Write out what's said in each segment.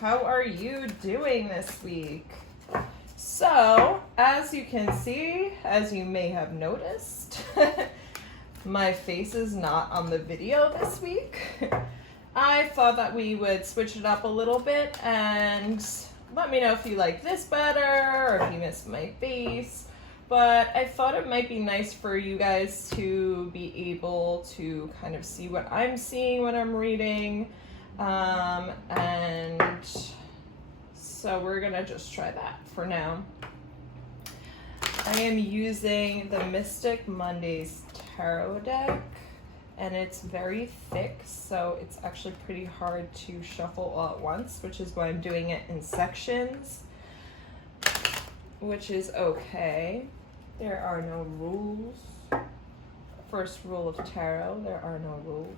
how are you doing this week? So, as you can see, as you may have noticed, my face is not on the video this week. I thought that we would switch it up a little bit and let me know if you like this better or if you missed my face. But I thought it might be nice for you guys to be able to kind of see what I'm seeing when I'm reading. And so we're gonna just try that for now. I am using the Mystic Mondays Tarot deck, and it's very thick, so it's actually pretty hard to shuffle all at once, which is why I'm doing it in sections, which is okay. There are no rules. First rule of tarot, there are no rules.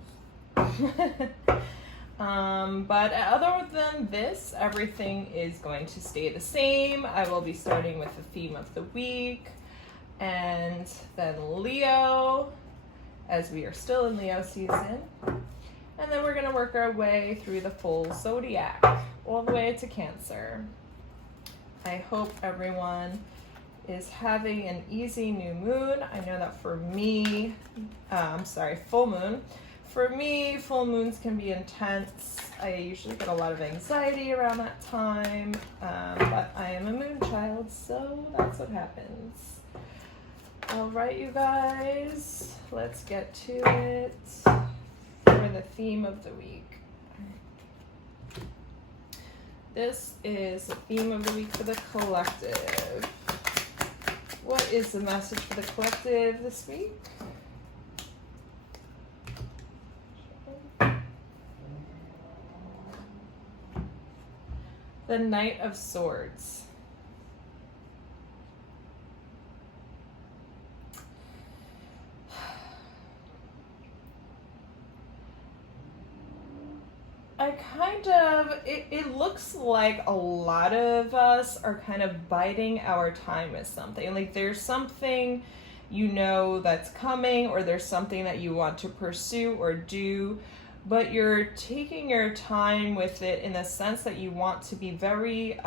But other than this, everything is going to stay the same. I will be starting with the theme of the week, and then Leo, as we are still in Leo season. And then we're going to work our way through the full zodiac, all the way to Cancer. I hope everyone is having an easy new moon. I know that for me, full moon. For me, full moons can be intense. I usually get a lot of anxiety around that time, but I am a moon child, so that's what happens. All right, you guys, let's get to it for the theme of the week. This is the theme of the week for the collective. What is the message for the collective this week? The Knight of Swords. It looks like a lot of us are kind of biding our time with something. Like there's something you know that's coming, or there's something that you want to pursue or do, but you're taking your time with it in the sense that you want to be very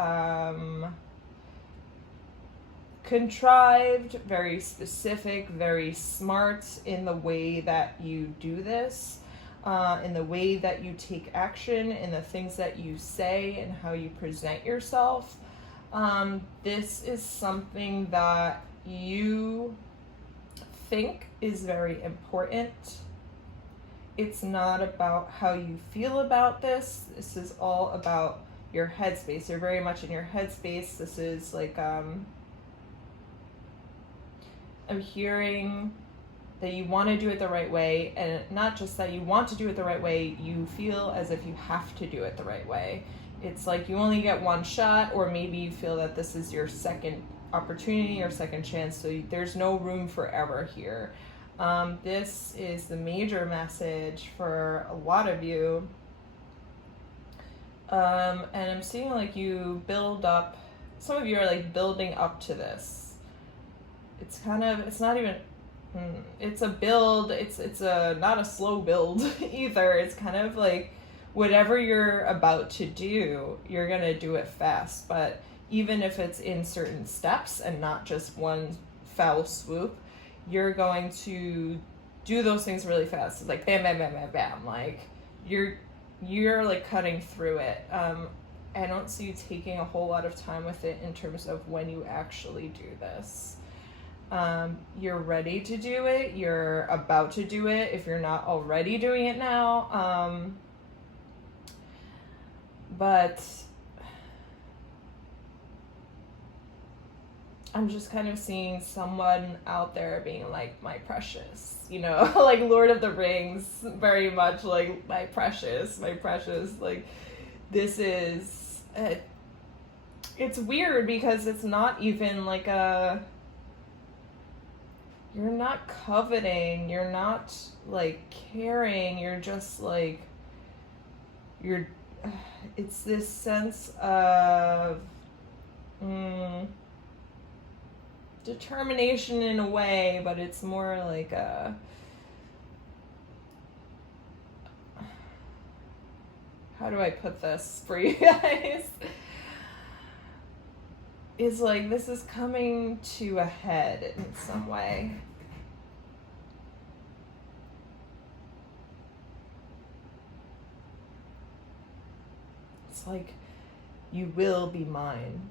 contrived, very specific, very smart in the way that you do this. In the way that you take action, in the things that you say, and how you present yourself. This is something that you think is very important. It's not about how you feel about this. This is all about your headspace. You're very much in your headspace. This is like, I'm hearing that you want to do it the right way, and not just that you want to do it the right way, you feel as if you have to do it the right way. It's like you only get one shot, or maybe you feel that this is your second opportunity or second chance, so there's no room for error here. This is the major message for a lot of you. And I'm seeing like you build up, some of you are like building up to this. It's not even, it's a build, it's not a slow build either. It's kind of like whatever you're about to do, you're gonna do it fast. But even if it's in certain steps and not just one foul swoop, you're going to do those things really fast. It's like bam, bam, bam, bam, bam. Like you're like cutting through it. I don't see you taking a whole lot of time with it in terms of when you actually do this. You're ready to do it. You're about to do it if you're not already doing it now. But I'm just kind of seeing someone out there being like, my precious, you know, like Lord of the Rings, very much like my precious, like this is, it's weird because it's not even like you're not coveting, you're not like caring, you're just like, it's this sense of determination in a way, but it's more like how do I put this for you guys? Is like, this is coming to a head in some way. It's like, you will be mine.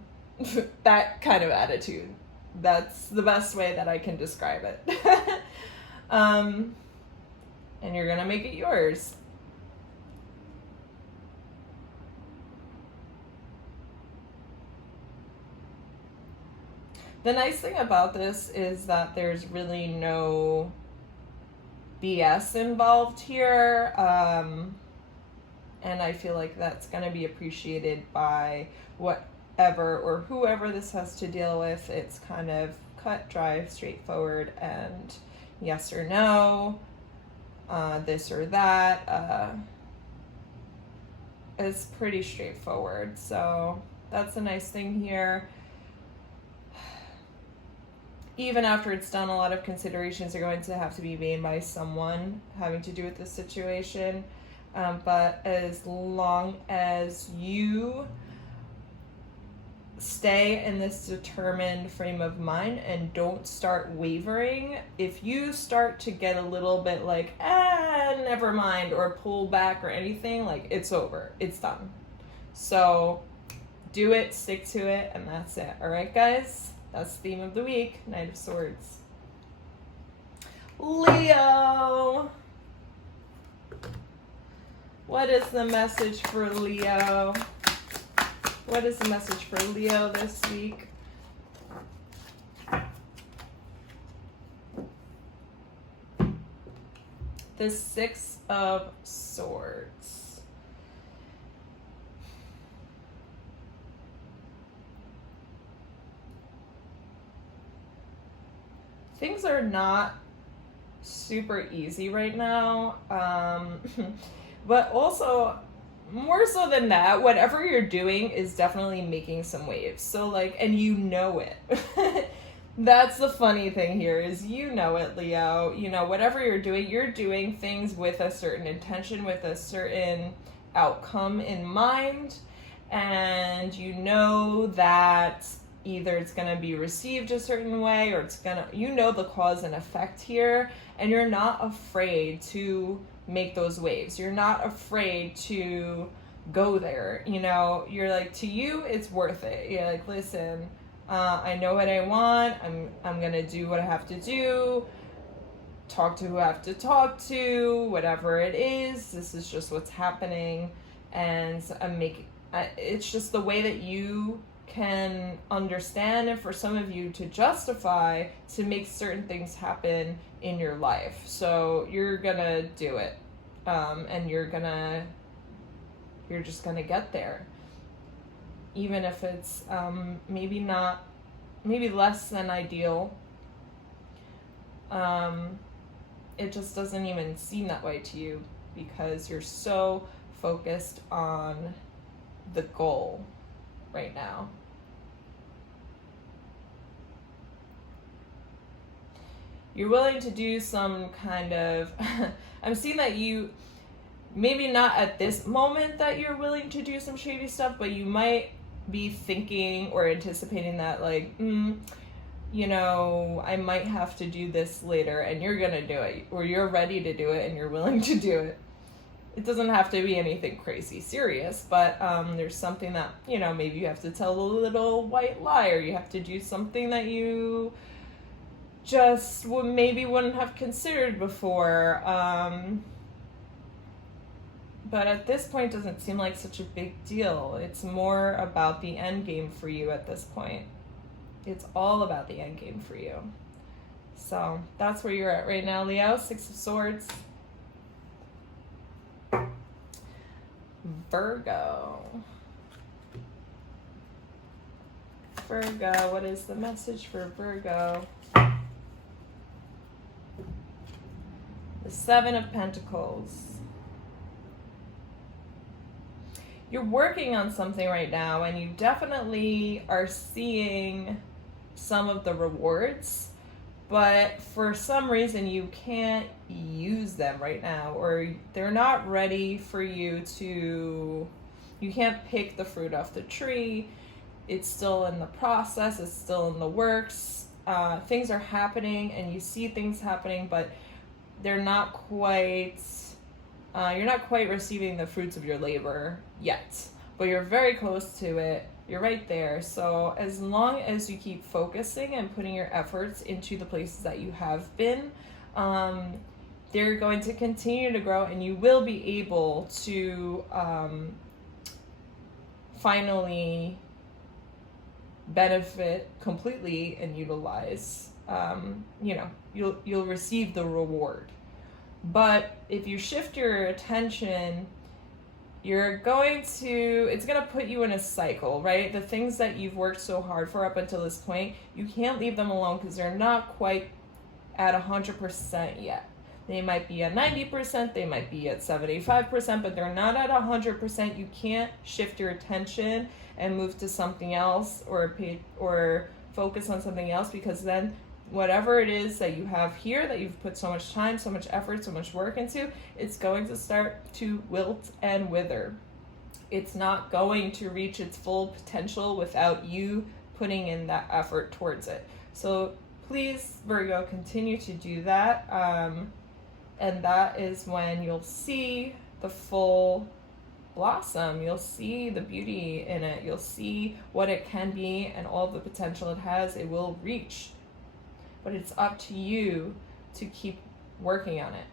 That kind of attitude. That's the best way that I can describe it. And you're gonna make it yours. The nice thing about this is that there's really no BS involved here. And I feel like that's going to be appreciated by whatever or whoever this has to deal with. It's kind of cut, dry, straightforward, and yes or no, this or that. It's pretty straightforward. So that's a nice thing here. Even after it's done, a lot of considerations are going to have to be made by someone having to do with this situation. But as long as you stay in this determined frame of mind and don't start wavering, if you start to get a little bit like, never mind, or pull back or anything, like, it's over. It's done. So do it, stick to it, and that's it. All right, guys? That's the theme of the week, Knight of Swords. Leo. What is the message for Leo? What is the message for Leo this week? The Six of Swords. Things are not super easy right now, but also more so than that, whatever you're doing is definitely making some waves. So like, and you know it. That's the funny thing here is you know it, Leo. You know, whatever you're doing things with a certain intention, with a certain outcome in mind, and you know that either it's going to be received a certain way or it's going to, you know, the cause and effect here, and you're not afraid to make those waves. You're not afraid to go there. You know, you're like, to you, it's worth it. You're like, listen, I know what I want. I'm going to do what I have to do. Talk to who I have to talk to, whatever it is. This is just what's happening. And it's just the way that you can understand, and for some of you to justify, to make certain things happen in your life. So you're gonna do it, and you're just gonna get there, even if it's maybe less than ideal. It just doesn't even seem that way to you because you're so focused on the goal right now. You're willing to do some kind of, I'm seeing that you, maybe not at this moment that you're willing to do some shady stuff, but you might be thinking or anticipating that like, you know, I might have to do this later, and you're gonna do it, or you're ready to do it and you're willing to do it. It doesn't have to be anything crazy serious, but there's something that, you know, maybe you have to tell a little white lie, or you have to do something that you just maybe wouldn't have considered before. But at this point, it doesn't seem like such a big deal. It's more about the end game for you at this point. It's all about the end game for you. So that's where you're at right now, Leo. Six of Swords. Virgo. Virgo, what is the message for Virgo? The Seven of Pentacles. You're working on something right now, and you definitely are seeing some of the rewards but for some reason you can't use them right now, or they're not ready for you to, you can't pick the fruit off the tree. It's still in the process, it's still in the works. Things are happening and you see things happening, but they're not quite, you're not quite receiving the fruits of your labor yet, but you're very close to it. You're right there. So as long as you keep focusing and putting your efforts into the places that you have been, they're going to continue to grow, and you will be able to finally benefit completely and utilize, you'll receive the reward. But if you shift your attention, it's going to put you in a cycle, right? The things that you've worked so hard for up until this point, you can't leave them alone because they're not quite at 100% yet. They might be at 90%, they might be at 75%, but they're not at 100%. You can't shift your attention and move to something else or focus on something else, because then whatever it is that you have here that you've put so much time, so much effort, so much work into, it's going to start to wilt and wither. It's not going to reach its full potential without you putting in that effort towards it. So please, Virgo, continue to do that. And that is when you'll see the full blossom. You'll see the beauty in it. You'll see what it can be and all the potential it has. It will reach. But it's up to you to keep working on it.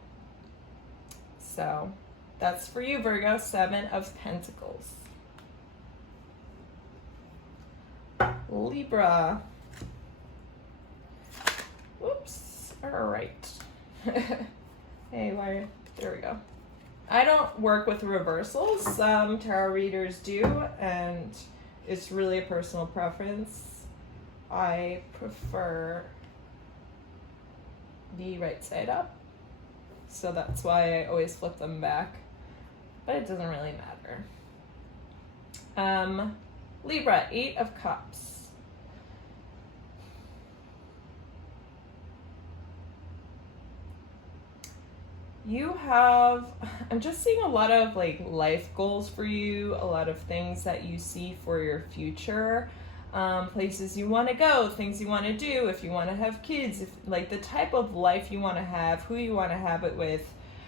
So that's for you, Virgo. 7 of Pentacles. Libra. Whoops. All right. Hey, there we go. I don't work with reversals. Some tarot readers do, and it's really a personal preference. I prefer the right side up, so that's why I always flip them back, but it doesn't really matter. Libra, 8 of Cups. I'm just seeing a lot of life goals for you, a lot of things that you see for your future. Places you want to go, things you want to do, if you want to have kids, the type of life you want to have, who you want to have it with,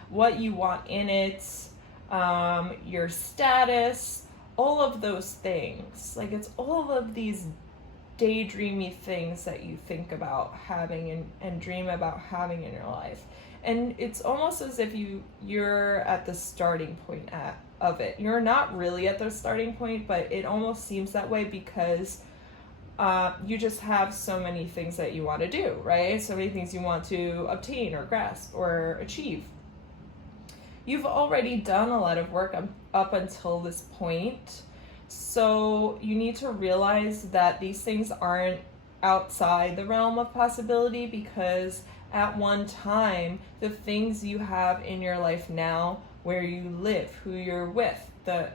what you want in it, your status, all of those things. It's all of these daydreamy things that you think about having and dream about having in your life. And it's almost as if you're at the starting point of it. You're not really at the starting point, but it almost seems that way because you just have so many things that you want to do, right? So many things you want to obtain or grasp or achieve. You've already done a lot of work up until this point. So you need to realize that these things aren't outside the realm of possibility, because at one time, the things you have in your life now, where you live, who you're with, the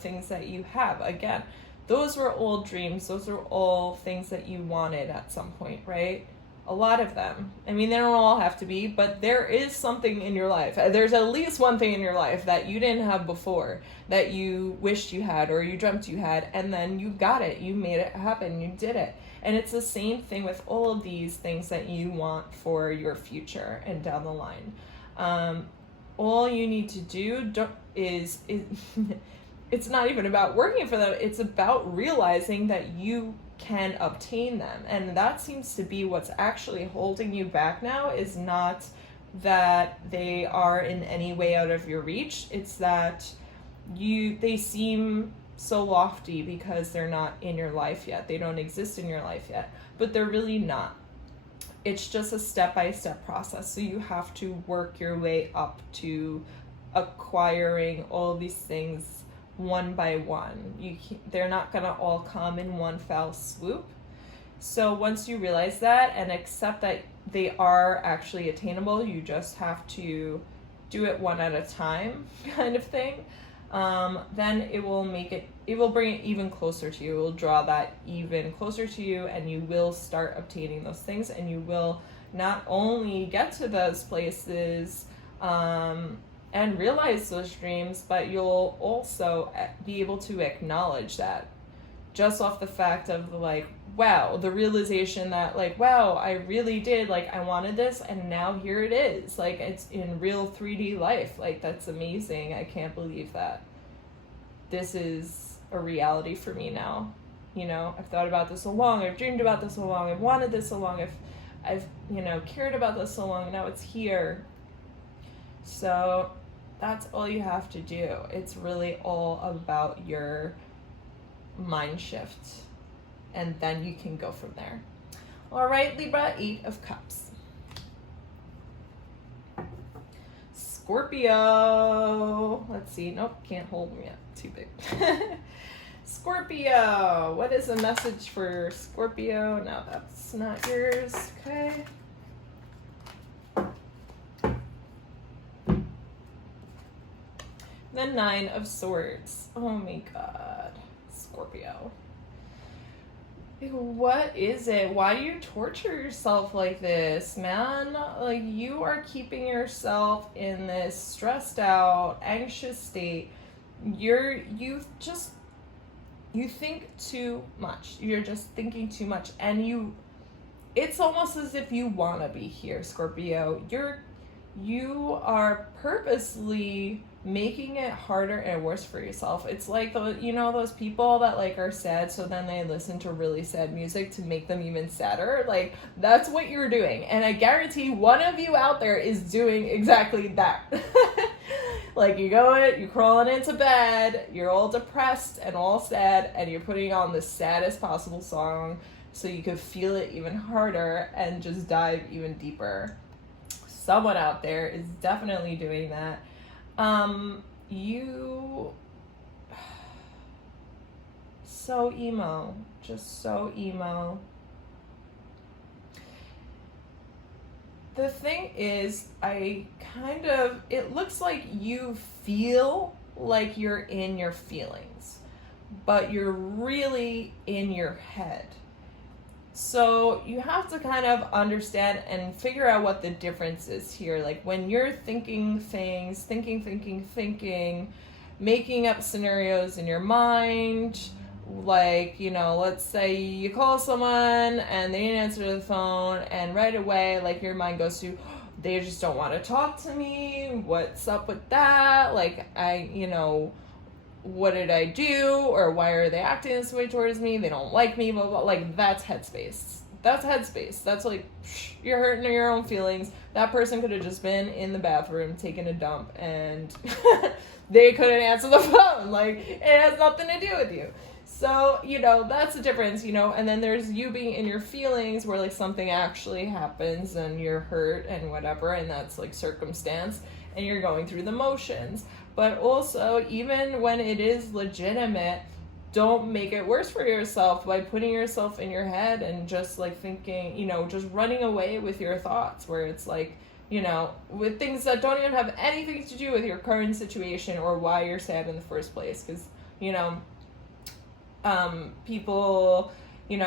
things that you have, again, those were all dreams. Those are all things that you wanted at some point, right? A lot of them. I mean, they don't all have to be, but there is something in your life. There's at least one thing in your life that you didn't have before, that you wished you had or you dreamt you had, and then you got it. You made it happen. You did it. And it's the same thing with all of these things that you want for your future and down the line. All you need to do is it's not even about working for them. It's about realizing that you can obtain them. And that seems to be what's actually holding you back now, is not that they are in any way out of your reach. It's that they seem so lofty because they're not in your life yet. They don't exist in your life yet, but they're really not. It's just a step-by-step process. So you have to work your way up to acquiring all these things one by one. They're not gonna all come in one fell swoop. So once you realize that and accept that they are actually attainable, you just have to do it one at a time, kind of thing. Then it will bring it even closer to you. It will draw that even closer to you, and you will start obtaining those things, and you will not only get to those places and realize those dreams, but you'll also be able to acknowledge that just off the fact of like, wow, the realization that like, wow, I really did, like, I wanted this and now here it is. Like, it's in real 3D life. Like, that's amazing. I can't believe that this is a reality for me now. You know, I've thought about this so long, I've dreamed about this so long, I've wanted this so long, I've you know, cared about this so long, and now it's here. So that's all you have to do. It's really all about your mind shift, and then you can go from there. All right, Libra, 8 of Cups. Scorpio. Let's see. Nope, can't hold them yet. Too big. Scorpio. What is the message for Scorpio? No, that's not yours. Okay. The 9 of Swords. Oh my God. Scorpio. Like, what is it? Why do you torture yourself like this, man? Like, you are keeping yourself in this stressed out, anxious state. You think too much. You're just thinking too much, and it's almost as if you want to be here, Scorpio. You are purposely making it harder and worse for yourself. It's like those people that like are sad, so then they listen to really sad music to make them even sadder. Like, that's what you're doing, and I guarantee one of you out there is doing exactly that. Like, you're crawling into bed, you're all depressed and all sad, and you're putting on the saddest possible song so you can feel it even harder and just dive even deeper. Someone out there is definitely doing that. You so emo, just so emo. The thing is, it looks like you feel like you're in your feelings, but you're really in your head. So you have to kind of understand and figure out what the difference is here. Like, when you're thinking things, thinking, making up scenarios in your mind, like, you know, let's say you call someone and they didn't answer the phone, and right away, like, your mind goes to, they just don't want to talk to me. What's up with that? Like, what did I do? Or why are they acting this way towards me? They don't like me, blah, blah. Like, that's headspace. That's like, you're hurting your own feelings. That person could have just been in the bathroom taking a dump, and they couldn't answer the phone. Like, it has nothing to do with you. So, that's the difference, and then there's you being in your feelings where, like, something actually happens and you're hurt and whatever, and that's, like, circumstance, and you're going through the motions. But also, even when it is legitimate, don't make it worse for yourself by putting yourself in your head and just, like, thinking, just running away with your thoughts, where it's like, with things that don't even have anything to do with your current situation or why you're sad in the first place. Because, people,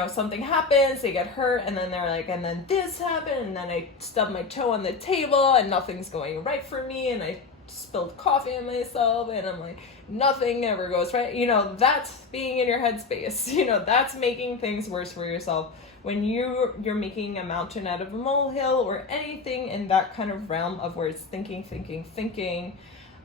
something happens, they get hurt, and then they're like, and then this happened, and then I stubbed my toe on the table, and nothing's going right for me, and I spilled coffee on myself, and I'm like, nothing ever goes right. That's being in your headspace. That's making things worse for yourself. When you're making a mountain out of a molehill, or anything in that kind of realm of where it's thinking,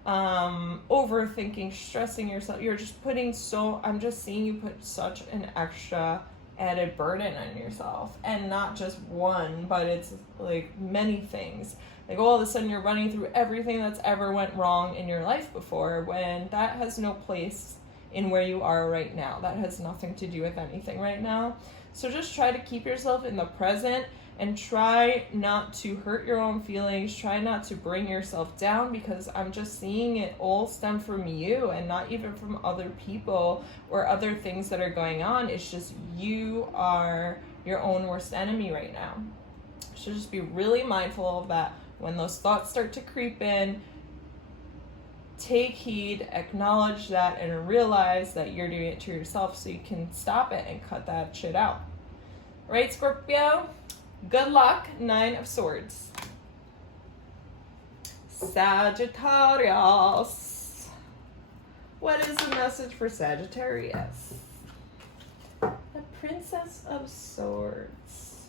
overthinking, stressing yourself, you're just I'm just seeing you put such an extra added burden on yourself, and not just one, but it's like many things. Like, all of a sudden you're running through everything that's ever went wrong in your life before, when that has no place in where you are right now. That has nothing to do with anything right now. So just try to keep yourself in the present, and try not to hurt your own feelings. Try not to bring yourself down, because I'm just seeing it all stem from you, and not even from other people or other things that are going on. It's just you are your own worst enemy right now. So just be really mindful of that. When those thoughts start to creep in, take heed, acknowledge that, and realize that you're doing it to yourself, so you can stop it and cut that shit out. Right, Scorpio? Good luck, 9 of Swords. Sagittarius. What is the message for Sagittarius? The Princess of Swords.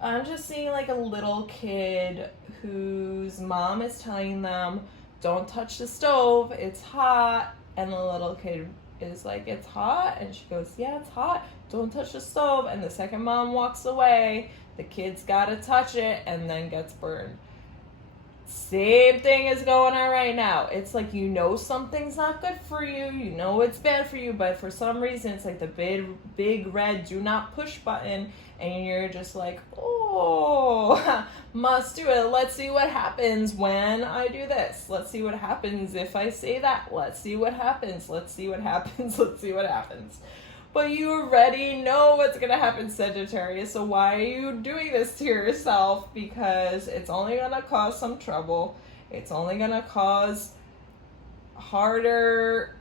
I'm just seeing like a little kid whose mom is telling them, don't touch the stove, it's hot. And the little kid is like, it's hot? And she goes, yeah, it's hot. Don't touch the stove. And the second mom walks away. The kid's gotta touch it and then gets burned. Same thing is going on right now. It's like, you know something's not good for you. You know it's bad for you. But for some reason, it's like the big red do not push button. And you're just like, oh, must do it. Let's see what happens when I do this. Let's see what happens if I say that. Let's see what happens. Let's see what happens. Let's see what happens. But you already know what's going to happen, Sagittarius. So why are you doing this to yourself? Because it's only going to cause some trouble. It's only going to cause harder,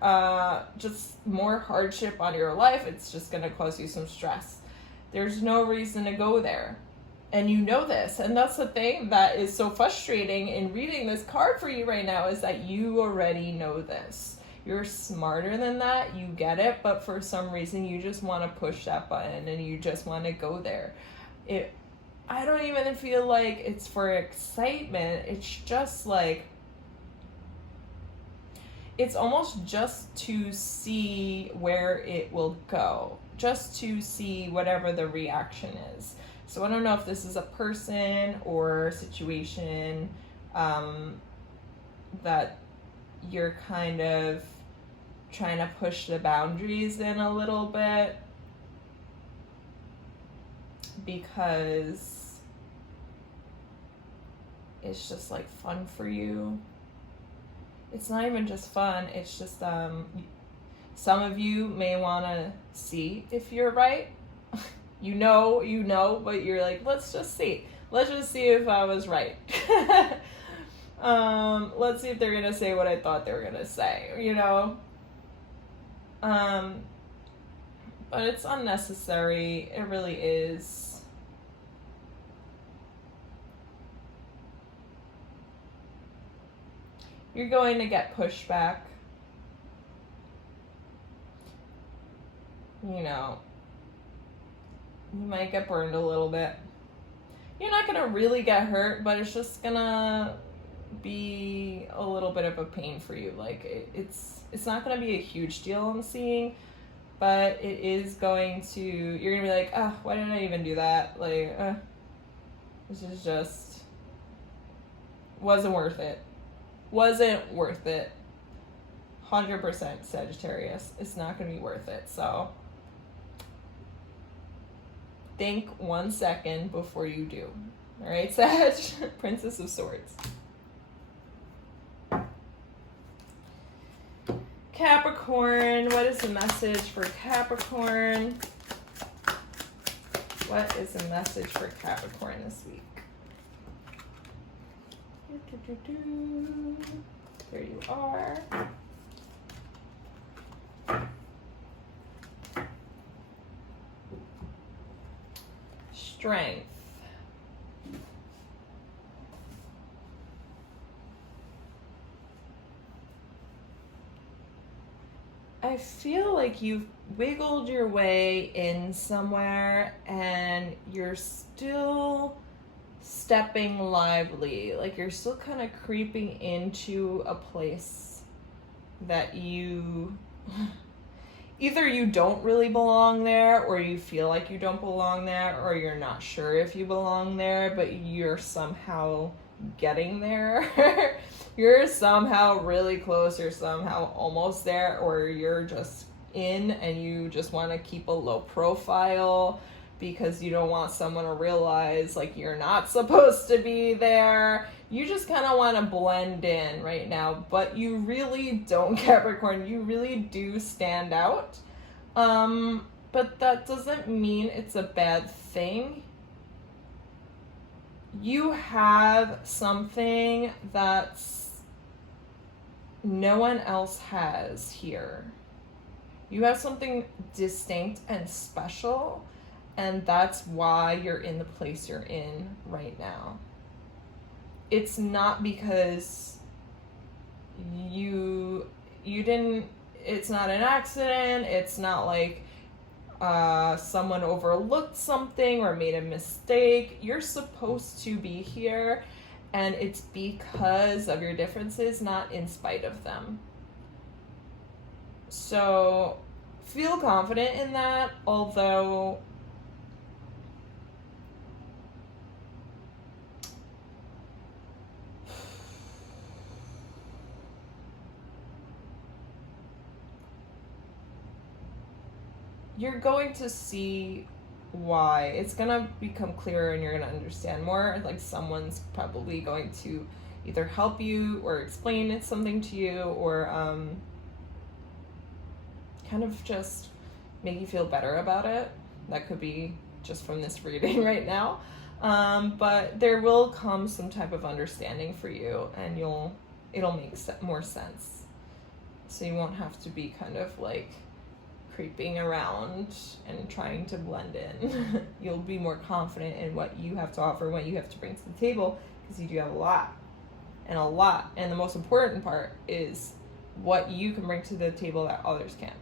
just more hardship on your life. It's just going to cause you some stress. There's no reason to go there. And you know this. And that's the thing that is so frustrating in reading this card for you right now, is that you already know this. You're smarter than that, you get it, but for some reason you just want to push that button and you just want to go there. I don't even feel like it's for excitement. It's just like, it's almost just to see where it will go, just to see whatever the reaction is. So I don't know if this is a person or situation that you're kind of trying to push the boundaries in a little bit, because it's just like fun for you. It's not even just fun, it's just some of you may want to see if you're right. you know, but you're like, let's just see if I was right. Let's see if they're gonna say what I thought they were gonna say, you know. But it's unnecessary. It really is. You're going to get pushback. You know, you might get burned a little bit. You're not gonna really get hurt, but it's just gonna be a little bit of a pain for you. Like it's not going to be a huge deal, I'm seeing, but it is going to, you're going to be like, oh, why didn't I even do that? Like, this is just, wasn't worth it. 100% Sagittarius. It's not going to be worth it. So think 1 second before you do. All right, Sag? Princess of Swords. Capricorn, what is the message for Capricorn? What is the message for Capricorn this week? There you are. Strength. I feel like you've wiggled your way in somewhere and you're still stepping lively. Like you're still kind of creeping into a place that you either you don't really belong there, or you feel like you don't belong there, or you're not sure if you belong there, but you're somehow getting there. You're somehow really close, you're somehow almost there, or you're just in and you just want to keep a low profile because you don't want someone to realize like you're not supposed to be there. You just kind of want to blend in right now, but you really don't, Capricorn. You really do stand out. But that doesn't mean it's a bad thing. You have something that's no one else has here. You have something distinct and special, and that's why you're in the place you're in right now. It's not because you didn't, it's not an accident, it's not like someone overlooked something or made a mistake. You're supposed to be here, and it's because of your differences, not in spite of them. So feel confident in that, although you're going to see why. It's gonna become clearer and you're gonna understand more. Like someone's probably going to either help you or explain something to you, or kind of just make you feel better about it. That could be just from this reading right now. But there will come some type of understanding for you, and it'll make more sense. So you won't have to be kind of like creeping around and trying to blend in. You'll be more confident in what you have to offer, what you have to bring to the table, because you do have a lot. And the most important part is what you can bring to the table that others can't.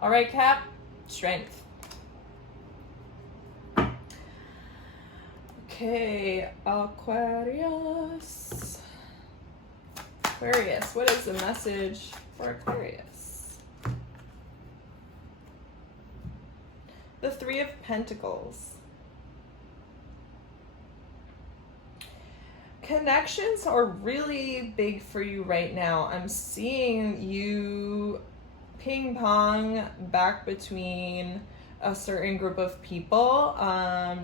All right, Cap, strength. Okay, Aquarius. Aquarius, what is the message for Aquarius? The Three of Pentacles. Connections are really big for you right now. I'm seeing you ping pong back between a certain group of people,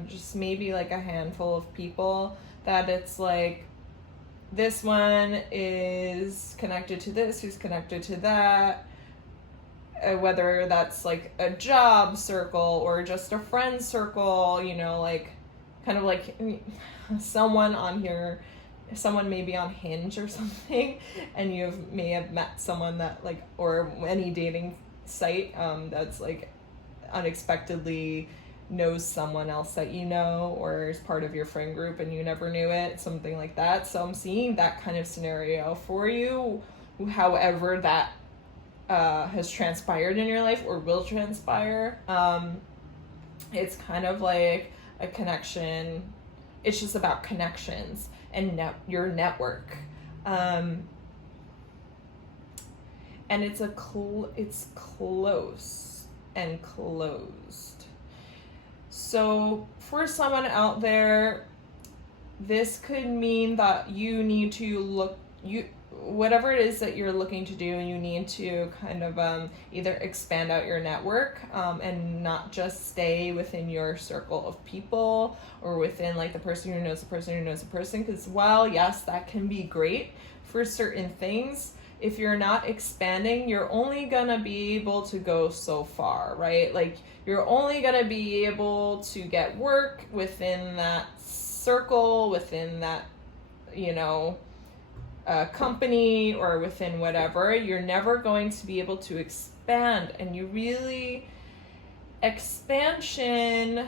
just maybe like a handful of people, that it's like this one is connected to this, who's connected to that. Whether that's like a job circle or just a friend circle, you know, like kind of like someone on here, someone may be on Hinge or something, and may have met someone that like, or any dating site that's like unexpectedly knows someone else that you know, or is part of your friend group and you never knew it, something like that. So I'm seeing that kind of scenario for you, however that has transpired in your life or will transpire. It's kind of like a connection. It's just about connections and your network. And it's it's close and closed. So for someone out there, this could mean that you need to whatever it is that you're looking to do, you need to kind of either expand out your network and not just stay within your circle of people, or within like the person who knows the person who knows the person. Because while yes, that can be great for certain things, if you're not expanding, you're only gonna be able to go so far, right? Like you're only gonna be able to get work within that circle, within that, you know, company, or within whatever. You're never going to be able to expand. And expansion,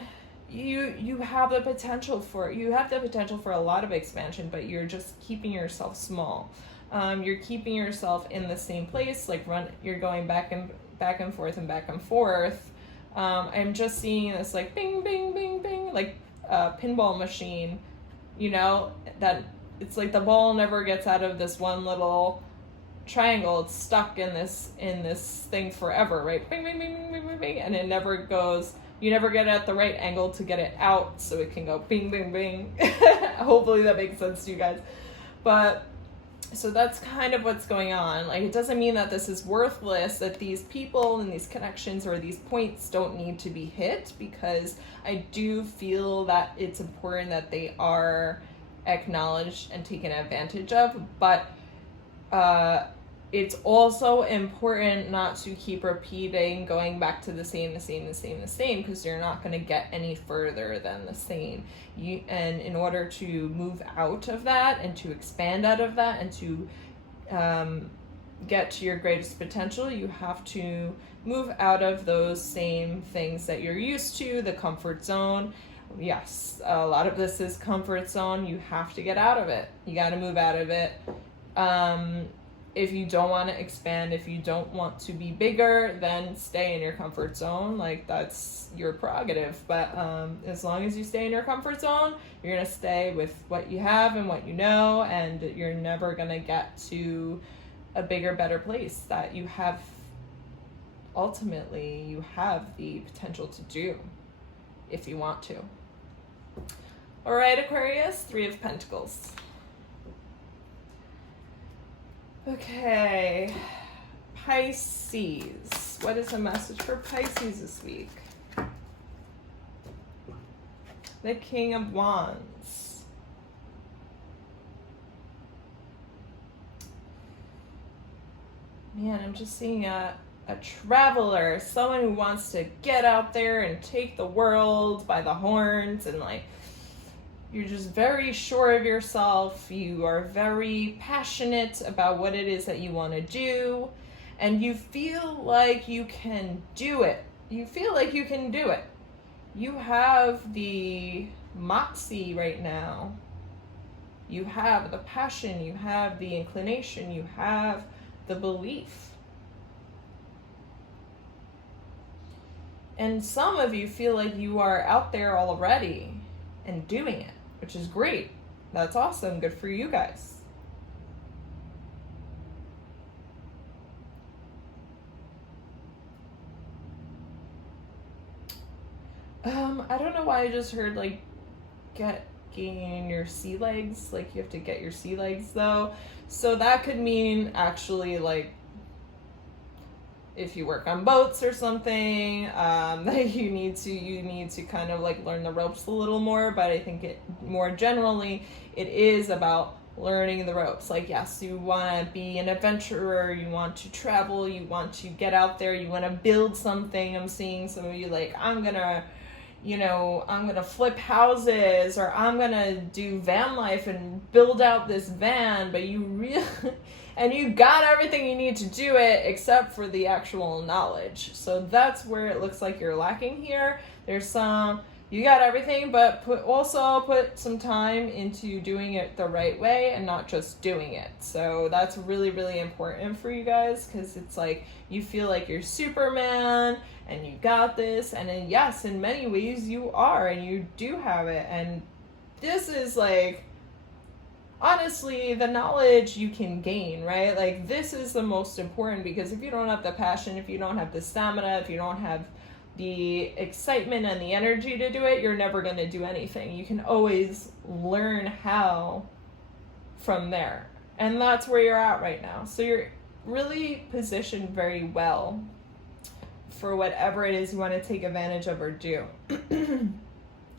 you have the potential for a lot of expansion, but you're just keeping yourself small. You're keeping yourself in the same place, like you're going back and forth. I'm just seeing this like bing bing bing bing, like a pinball machine, you know, that it's like the ball never gets out of this one little triangle. It's stuck in this thing forever, right? Bing, bing, bing, bing, bing, bing, bing, and it never goes. You never get it at the right angle to get it out, so it can go bing, bing, bing. Hopefully that makes sense to you guys. But so that's kind of what's going on. Like, it doesn't mean that this is worthless, that these people and these connections or these points don't need to be hit, because I do feel that it's important that they are acknowledged and taken advantage of, but it's also important not to keep repeating, going back to the same, because you're not going to get any further than the same. And in order to move out of that and to expand out of that and to get to your greatest potential, you have to move out of those same things that you're used to, the comfort zone. Yes, a lot of this is comfort zone. You have to get out of it. You got to move out of it. If you don't want to expand, if you don't want to be bigger, then stay in your comfort zone. Like, that's your prerogative. But as long as you stay in your comfort zone, you're going to stay with what you have and what you know, and you're never going to get to a bigger, better place that you have, ultimately, you have the potential to do if you want to. All right, Aquarius, 3 of Pentacles. Okay, Pisces. What is the message for Pisces this week? The King of Wands. Man, I'm just seeing a traveler, someone who wants to get out there and take the world by the horns, and like, you're just very sure of yourself. You are very passionate about what it is that you want to do, and you feel like you can do it. You feel like you can do it. You have the moxie right now. You have the passion, you have the inclination, you have the belief. And some of you feel like you are out there already and doing it, which is great. That's awesome. Good for you guys. I don't know why I just heard like gain your sea legs. Like, you have to get your sea legs though. So that could mean actually like if you work on boats or something, that you need to kind of like learn the ropes a little more. But I think it more generally, it is about learning the ropes. Like, yes, you want to be an adventurer, you want to travel, you want to get out there, you want to build something. I'm seeing some of you like, I'm gonna flip houses, or I'm gonna do van life and build out this van, but you really and you got everything you need to do it except for the actual knowledge. So that's where it looks like you're lacking here. You got everything, but put some time into doing it the right way and not just doing it. So that's really, really important for you guys, because it's like you feel like you're Superman and you got this. And then, yes, in many ways you are, and you do have it. And this is like, honestly, the knowledge you can gain, right? Like, this is the most important, because if you don't have the passion, if you don't have the stamina, if you don't have the excitement and the energy to do it, you're never going to do anything. You can always learn how from there. And that's where you're at right now. So you're really positioned very well for whatever it is you want to take advantage of or do.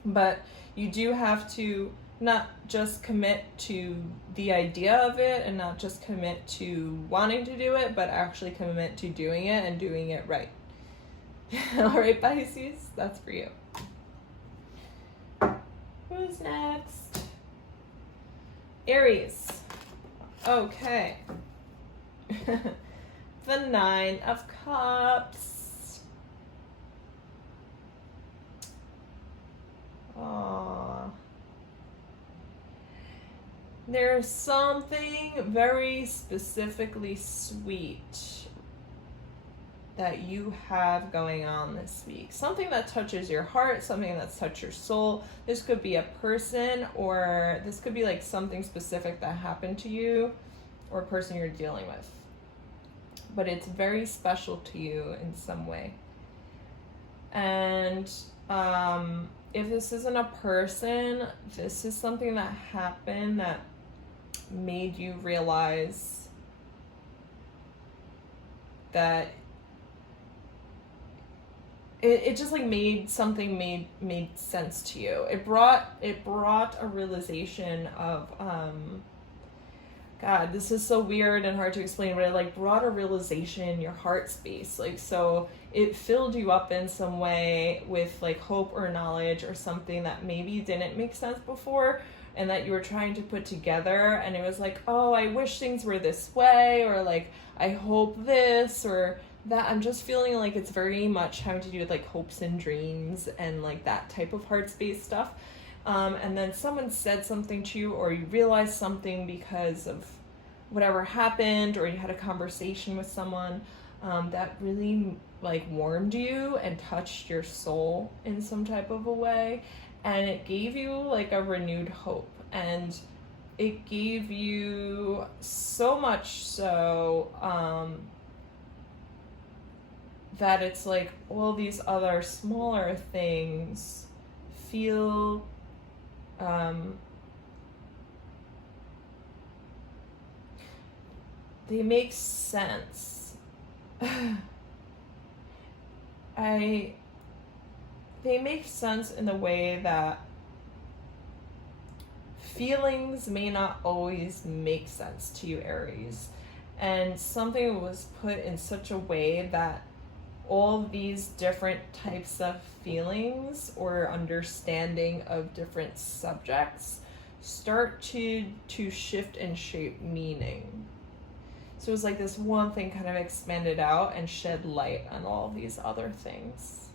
But you do have to not just commit to the idea of it, and not just commit to wanting to do it, but actually commit to doing it and doing it right. All right, Pisces, that's for you. Who's next? Aries. Okay. The 9 of Cups. Aww. There's something very specifically sweet that you have going on this week. Something that touches your heart, something that's touched your soul. This could be a person, or this could be like something specific that happened to you, or a person you're dealing with. But it's very special to you in some way. And if this isn't a person, this is something that happened that made you realize that it just like made sense to you. It brought a realization of God, this is so weird and hard to explain, but it like brought a realization in your heart space. Like, so it filled you up in some way with like hope or knowledge or something that maybe didn't make sense before and that you were trying to put together. And it was like, oh, I wish things were this way, or like, I hope this or that. I'm just feeling like it's very much having to do with like hopes and dreams and like that type of heart space stuff. And then someone said something to you, or you realized something because of whatever happened, or you had a conversation with someone that really like warmed you and touched your soul in some type of a way, and it gave you like a renewed hope, and it gave you so much so that it's like all these other smaller things feel they make sense. They make sense in the way that feelings may not always make sense to you, Aries. And something was put in such a way that all these different types of feelings or understanding of different subjects start to shift and shape meaning. So it was like this one thing kind of expanded out and shed light on all these other things.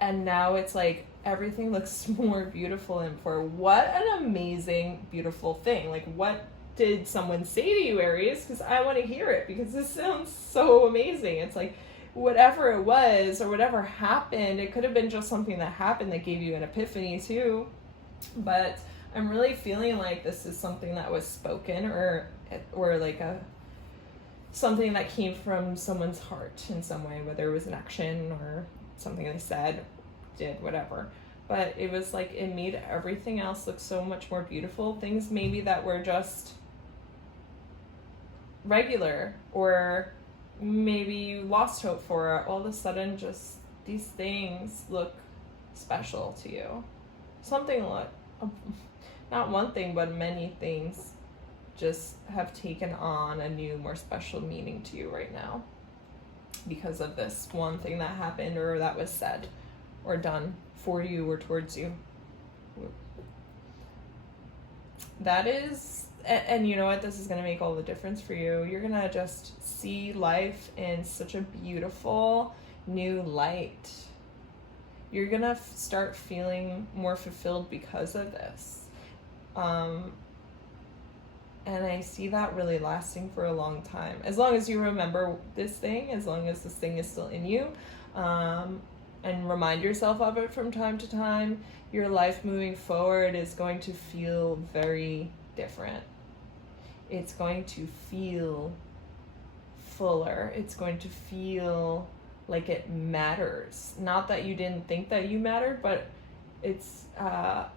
And now it's like everything looks more beautiful, and for what an amazing, beautiful thing. Like, what did someone say to you, Aries? Because I want to hear it, because this sounds so amazing. It's like, whatever it was or whatever happened, it could have been just something that happened that gave you an epiphany too. But I'm really feeling like this is something that was spoken or like something that came from someone's heart in some way, whether it was an action or something they said, did, whatever. But it was like, it made everything else look so much more beautiful. Things maybe that were just regular, or maybe you lost hope for it, all of a sudden just these things look special to you. Something like, not one thing, but many things just have taken on a new, more special meaning to you right now because of this one thing that happened or that was said or done for you or towards you. That is, and you know what, this is going to make all the difference for you. You're going to just see life in such a beautiful new light. You're going to start feeling more fulfilled because of this. And I see that really lasting for a long time. As long as you remember this thing, as long as this thing is still in you, and remind yourself of it from time to time, your life moving forward is going to feel very different. It's going to feel fuller. It's going to feel like it matters. Not that you didn't think that you mattered, but it's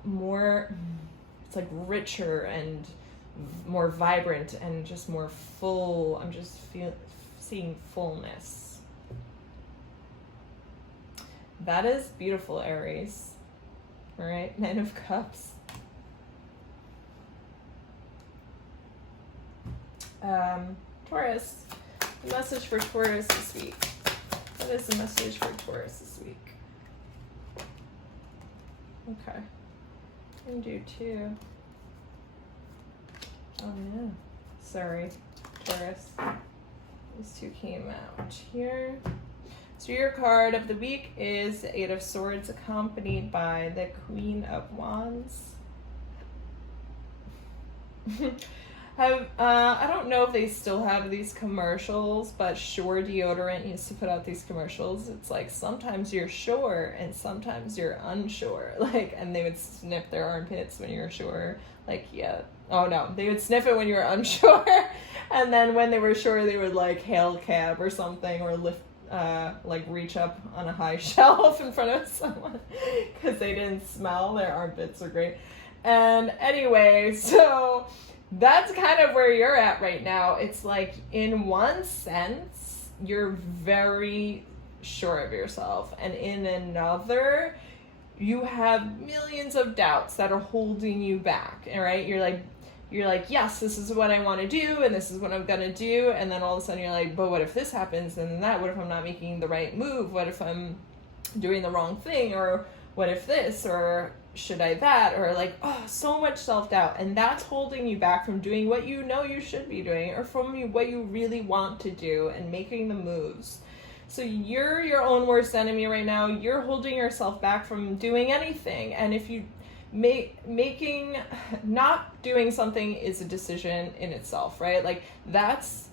more, it's like richer and more vibrant and just more full. I'm just seeing fullness. That is beautiful, Aries. All right, 9 of Cups. Taurus. The message for Taurus this week. What is the message for Taurus this week? Okay. I'm gonna do 2. Oh no. Sorry, Taurus. These 2 came out here. So your card of the week is the 8 of Swords, accompanied by the Queen of Wands. I don't know if they still have these commercials, but Sure Deodorant used to put out these commercials. It's like, sometimes you're sure and sometimes you're unsure. Like, and they would sniff their armpits when you're sure. Like, yeah. Oh no, they would sniff it when you were unsure. And then when they were sure, they would like hail a cab or something, or lift, like reach up on a high shelf in front of someone because they didn't smell. Their armpits are great. And anyway, so that's kind of where you're at right now. It's like, in one sense, you're very sure of yourself, and in another, you have millions of doubts that are holding you back. All right, you're like you're like, yes, this is what I want to do, and this is what I'm going to do, and then all of a sudden you're like, but what if this happens, and then that, what if I'm not making the right move, what if I'm doing the wrong thing, or what if this, or should I that, or like, oh, so much self-doubt, and that's holding you back from doing what you know you should be doing, or from what you really want to do, and making the moves. So you're your own worst enemy right now. You're holding yourself back from doing anything, and if you not doing something is a decision in itself, right? Like that's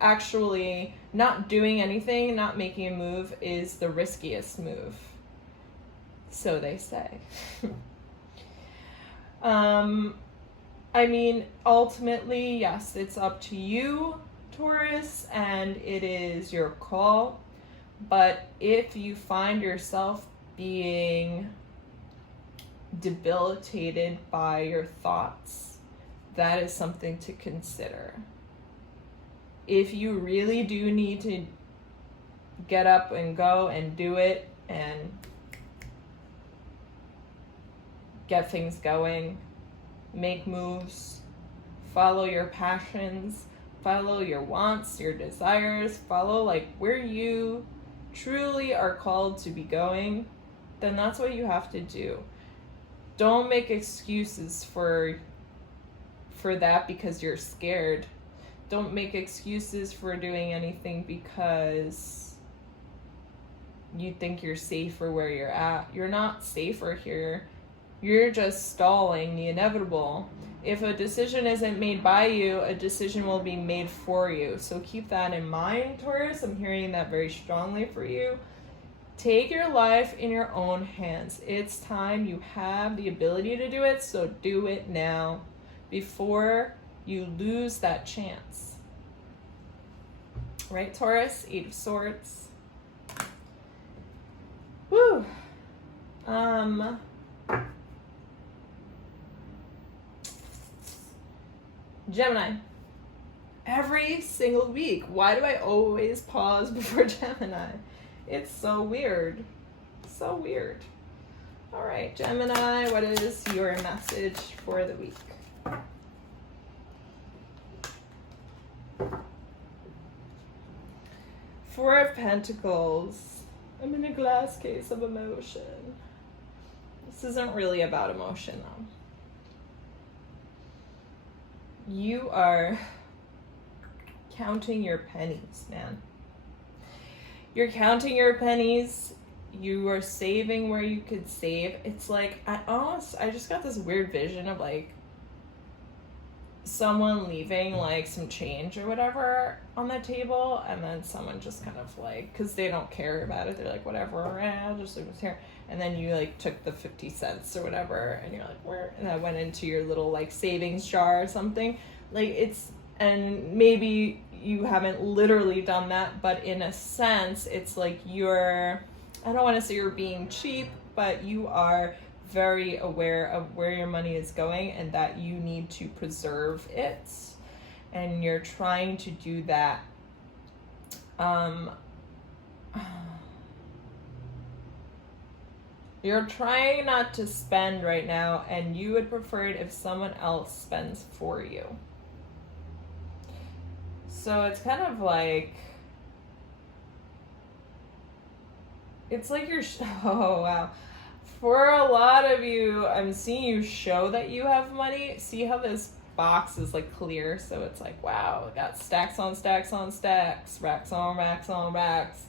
actually not doing anything, not making a move is the riskiest move. So they say. I mean, ultimately, yes, it's up to you, Taurus, and it is your call. But if you find yourself being debilitated by your thoughts, that is something to consider. If you really do need to get up and go and do it and get things going, make moves, follow your passions, follow your wants, your desires, follow like where you truly are called to be going, then that's what you have to do. Don't make excuses for that because you're scared. Don't make excuses for doing anything because you think you're safer where you're at. You're not safer here. You're just stalling the inevitable. If a decision isn't made by you, a decision will be made for you. So keep that in mind, Taurus. I'm hearing that very strongly for you. Take your life in your own hands. It's time. You have the ability to do it, so do it now before you lose that chance. Right, Taurus? 8 of Swords. Woo! Gemini. Every single week. Why do I always pause before Gemini? It's so weird. So weird. All right, Gemini, what is your message for the week? Four of Pentacles. I'm in a glass case of emotion. This isn't really about emotion, though. You are counting your pennies, man. You're counting your pennies. You are saving where you could save. It's like, I just got this weird vision of like someone leaving like some change or whatever on the table, and then someone just kind of like, because they don't care about it, they're like, whatever, I'll just leave this here. And then you like took the 50 cents or whatever, and you're like, where? And that went into your little like savings jar or something. Like it's, and maybe you haven't literally done that, but in a sense, it's like you're, I don't want to say you're being cheap, but you are very aware of where your money is going and that you need to preserve it. And you're trying to do that. You're trying not to spend right now, and you would prefer it if someone else spends for you. So it's kind of like, it's like you're, oh wow. For a lot of you, I'm seeing you show that you have money. See how this box is like clear? So it's like, wow, got stacks on stacks on stacks, racks on racks on racks.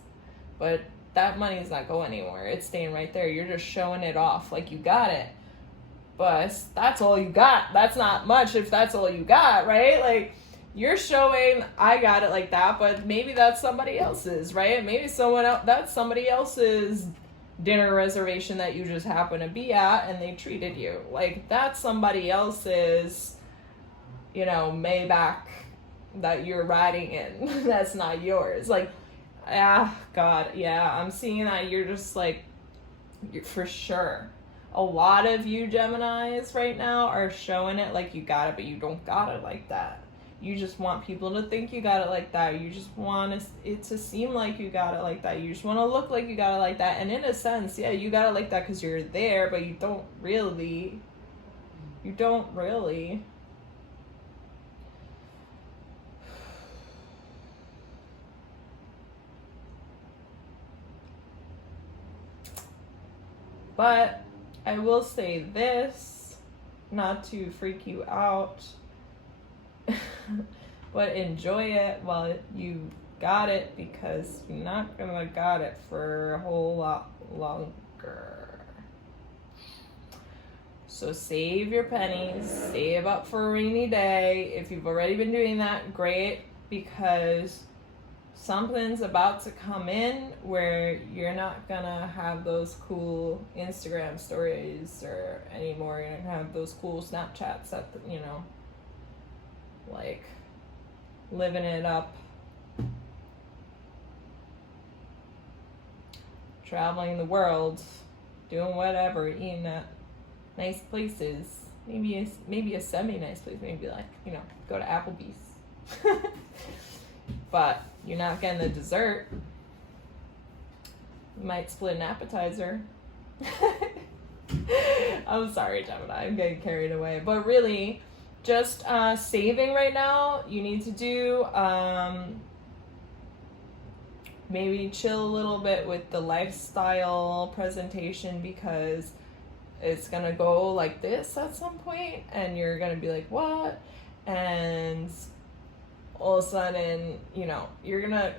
But that money is not going anywhere. It's staying right there. You're just showing it off like you got it. But that's all you got. That's not much if that's all you got, right? Like, you're showing I got it like that, but maybe that's somebody else's, right? Maybe someone else, that's somebody else's dinner reservation that you just happen to be at and they treated you. Like, that's somebody else's, you know, Maybach that you're riding in. That's not yours. Like, God, yeah, I'm seeing that you're just like, you're, for sure. A lot of you Geminis right now are showing it like you got it, but you don't got it like that. You just want people to think you got it like that. You just want it to seem like you got it like that. You just want to look like you got it like that. And in a sense, yeah, you got it like that because you're there, but you don't really. But I will say this, not to freak you out, but enjoy it while you got it, because you're not gonna got it for a whole lot longer. So save your pennies, save up for a rainy day. If you've already been doing that, great, because something's about to come in where you're not gonna have those cool Instagram stories or anymore. You're not gonna have those cool Snapchats at the, you know, like living it up, traveling the world, doing whatever, eating at nice places, maybe a semi-nice place, maybe like, you know, go to Applebee's. But you're not getting the dessert. You might split an appetizer. I'm sorry, Gemini, I'm getting carried away. But really, just saving right now. You need to do maybe chill a little bit with the lifestyle presentation, because it's gonna go like this at some point and you're gonna be like, what? And all of a sudden, you know, you're gonna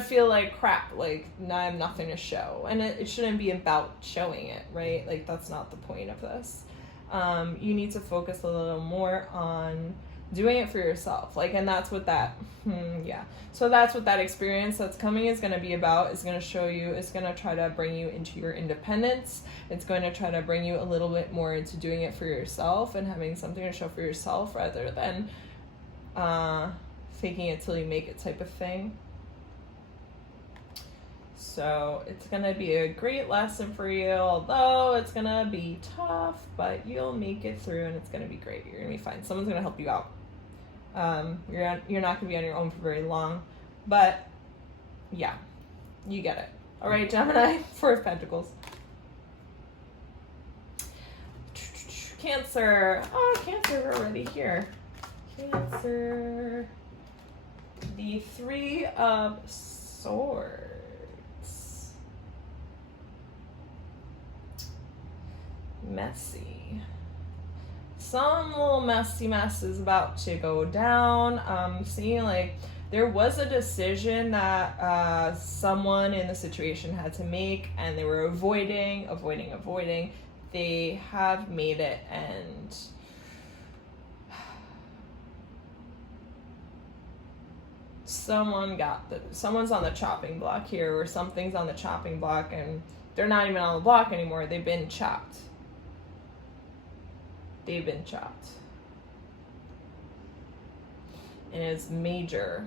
feel like crap, like now I have nothing to show. And it shouldn't be about showing it, right? Like, that's not the point of this. You need to focus a little more on doing it for yourself. Like, and that's what that, So that's what that experience that's coming is going to be about. It's going to show you, it's going to try to bring you into your independence. It's going to try to bring you a little bit more into doing it for yourself and having something to show for yourself, rather than faking it till you make it type of thing. So it's going to be a great lesson for you, although it's going to be tough, but you'll make it through and it's going to be great. You're going to be fine. Someone's going to help you out. You're not going to be on your own for very long, but yeah, you get it. All right, Gemini, Four of Pentacles. Cancer. Oh, Cancer, we're already here. Cancer. The Three of Swords. Messy. Some little messy mess is about to go down. Seeing like there was a decision that someone in the situation had to make, and they were avoiding. They have made it, and someone's on the chopping block here, or something's on the chopping block, and they're not even on the block anymore. They've been chopped. And it's major.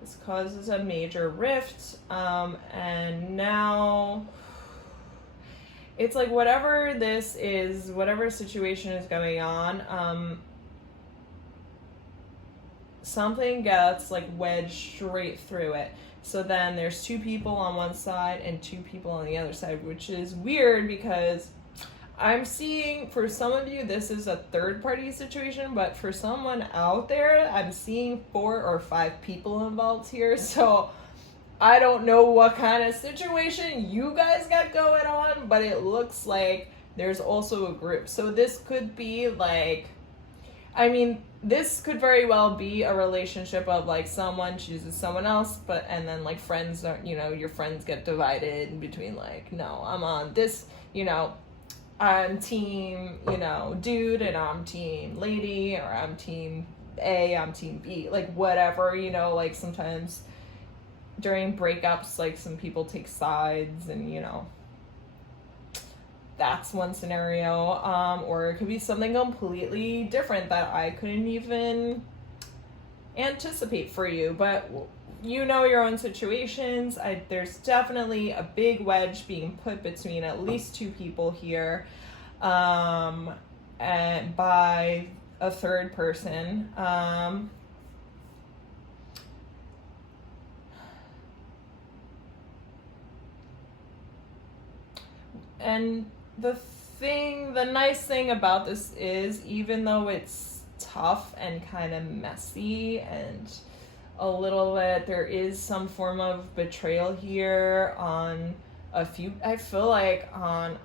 This causes a major rift, and now it's like whatever this is, whatever situation is going on, something gets like wedged straight through it. So then there's two people on one side and two people on the other side, which is weird because I'm seeing, for some of you, this is a third party situation, but for someone out there, I'm seeing 4 or 5 people involved here. So I don't know what kind of situation you guys got going on, but it looks like there's also a group. So this could be like, I mean, this could very well be a relationship of like someone chooses someone else, and then like friends don't, you know, your friends get divided in between like, no, I'm on this, you know, I'm team, you know, dude, and I'm team lady, or I'm team A, I'm team B, like whatever, you know, like sometimes during breakups, like some people take sides, and you know, that's one scenario. Or it could be something completely different that I couldn't even anticipate for you, but you know your own situations. There's definitely a big wedge being put between at least 2 people here, and by a third person. And the nice thing about this is, even though it's tough and kind of messy and a little bit. There is some form of betrayal here on a few, I feel like on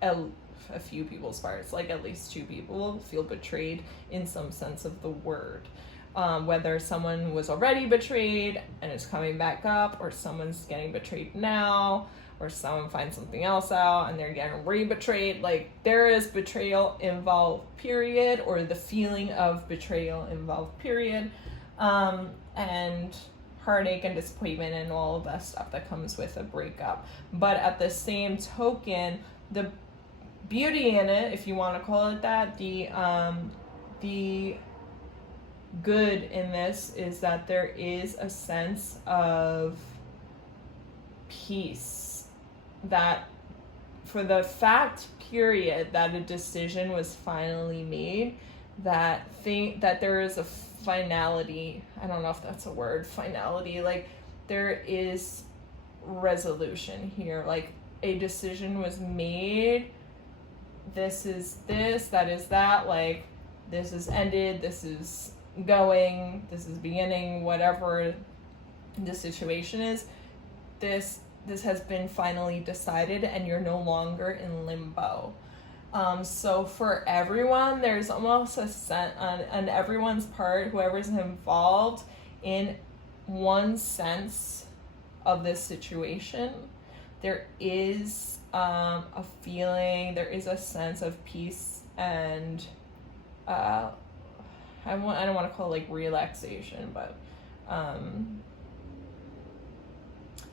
a few people's parts, like at least two people feel betrayed in some sense of the word. Whether someone was already betrayed and is coming back up, or someone's getting betrayed now, or someone finds something else out and they're getting re-betrayed. Like, there is betrayal involved, period, or the feeling of betrayal involved, period. And heartache and disappointment and all of that stuff that comes with a breakup. But at the same token, the beauty in it, if you want to call it that, the good in this is that there is a sense of peace, that for the fact, period, that a decision was finally made, that there is a finality. I don't know if that's a word, finality. Like, there is resolution here. Like, a decision was made. This is this, that is that. Like, this is ended, this is going, this is beginning, whatever the situation is. This has been finally decided, and you're no longer in limbo. So for everyone, there's almost a sense on everyone's part, whoever's involved in one sense of this situation, there is a feeling, there is a sense of peace and I don't want to call it like relaxation, but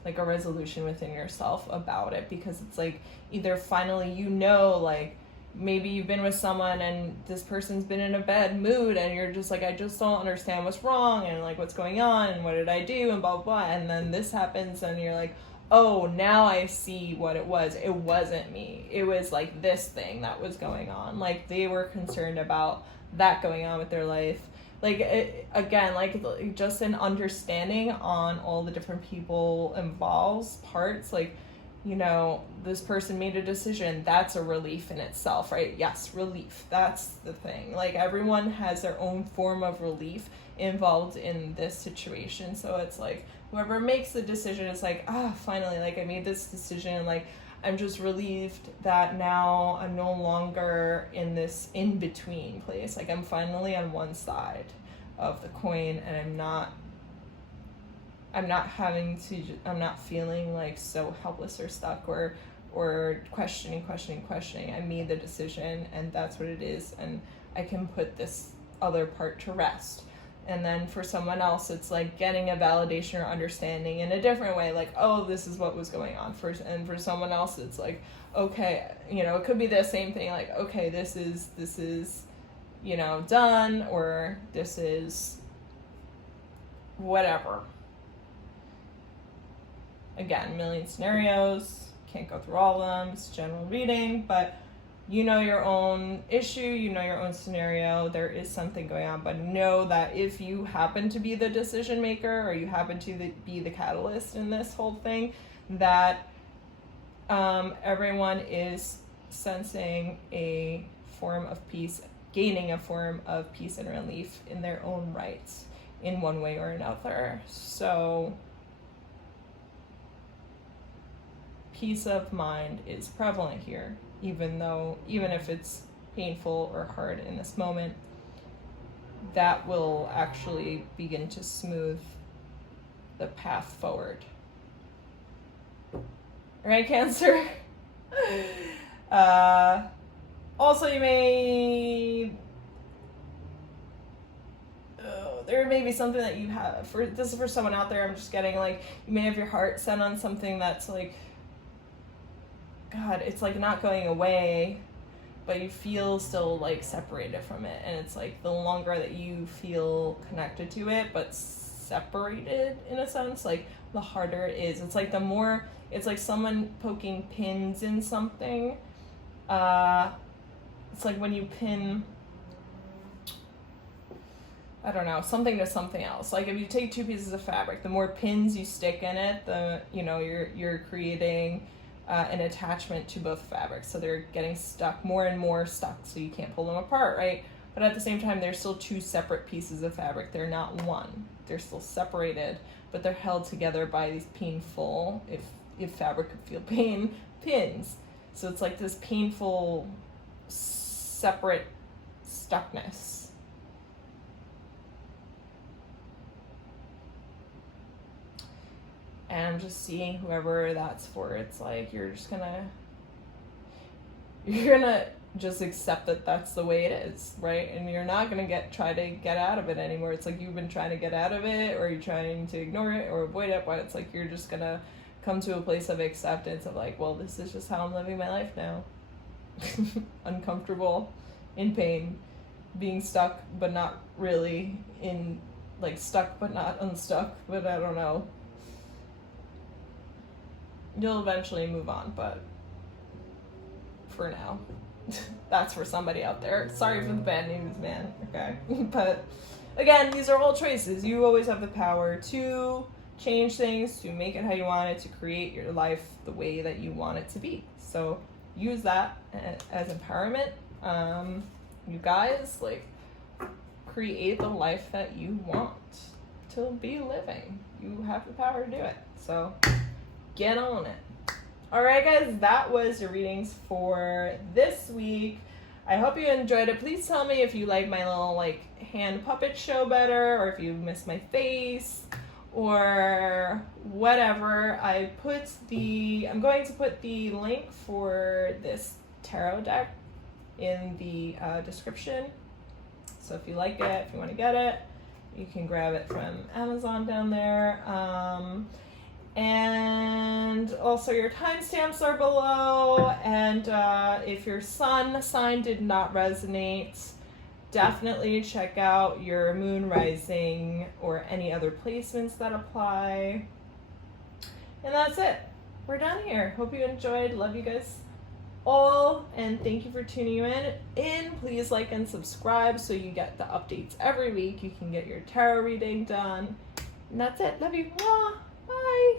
like a resolution within yourself about it, because it's like either finally, like maybe you've been with someone and this person's been in a bad mood and you're just like, I just don't understand what's wrong and like what's going on and what did I do and blah, blah, blah. And then this happens and you're like, oh, now I see what it was. It wasn't me. It was like this thing that was going on. Like, they were concerned about that going on with their life. Like, again, like just an understanding on all the different people involved parts. Like, you know, this person made a decision. That's a relief in itself, right? Yes, relief. That's the thing. Like, everyone has their own form of relief involved in this situation. So it's like, whoever makes the decision is like, finally, like, I made this decision. Like, I'm just relieved that now I'm no longer in this in-between place. Like, I'm finally on one side of the coin, and I'm not feeling like so helpless or stuck or questioning. I made the decision, and that's what it is, and I can put this other part to rest. And then for someone else, it's like getting a validation or understanding in a different way, like, oh, this is what was going on. And for someone else, it's like, okay, you know, it could be the same thing, like, okay, this is, you know, done, or this is whatever. Again, million scenarios, can't go through all of them, it's general reading, but you know your own issue, you know your own scenario, there is something going on, but know that if you happen to be the decision maker, or you happen to be the catalyst in this whole thing, that everyone is sensing a form of peace, gaining a form of peace and relief in their own rights in one way or another. So peace of mind is prevalent here, even if it's painful or hard in this moment. That will actually begin to smooth the path forward. All right, Cancer? Also, you may... there may be something that you have... This is for someone out there, I'm just getting, like, you may have your heart set on something that's, like, God, it's like not going away, but you feel still like separated from it. And it's like the longer that you feel connected to it, but separated in a sense, like the harder it is. It's like the more, it's like someone poking pins in something. It's like when you pin, I don't know, something to something else. Like if you take two pieces of fabric, the more pins you stick in it, the, you know, you're creating an attachment to both fabrics, so they're getting stuck, more and more stuck, so you can't pull them apart, right? but at the same time, they're still two separate pieces of fabric. They're not one. They're still separated, but they're held together by these painful, if fabric could feel pain, pins. So it's like this painful, separate stuckness. And I'm just seeing whoever that's for. It's like you're gonna just accept that that's the way it is, right? And you're not gonna try to get out of it anymore. It's like you've been trying to get out of it, or you're trying to ignore it or avoid it, but it's like you're just gonna come to a place of acceptance of like, well, this is just how I'm living my life now. Uncomfortable, in pain, being stuck but not really in, like stuck but not unstuck, but I don't know. You'll eventually move on, but for now, that's for somebody out there. Sorry for the bad news, man. Okay. But again, these are all choices. You always have the power to change things, to make it how you want it, to create your life the way that you want it to be. So use that as empowerment. You guys, like, create the life that you want to be living. You have the power to do it. So get on it. All right, guys, that was your readings for this week. I hope you enjoyed it. Please tell me if you like my little like hand puppet show better, or if you miss my face, or whatever. I'm going to put the link for this tarot deck in the description. So if you like it, if you want to get it, you can grab it from Amazon down there. And also your timestamps are below. And if your sun sign did not resonate, definitely check out your moon rising or any other placements that apply. And that's it. We're done here. Hope you enjoyed. Love you guys all. And thank you for tuning in. Please like and subscribe so you get the updates every week. You can get your tarot reading done. And that's it. Love you. Mwah. Bye.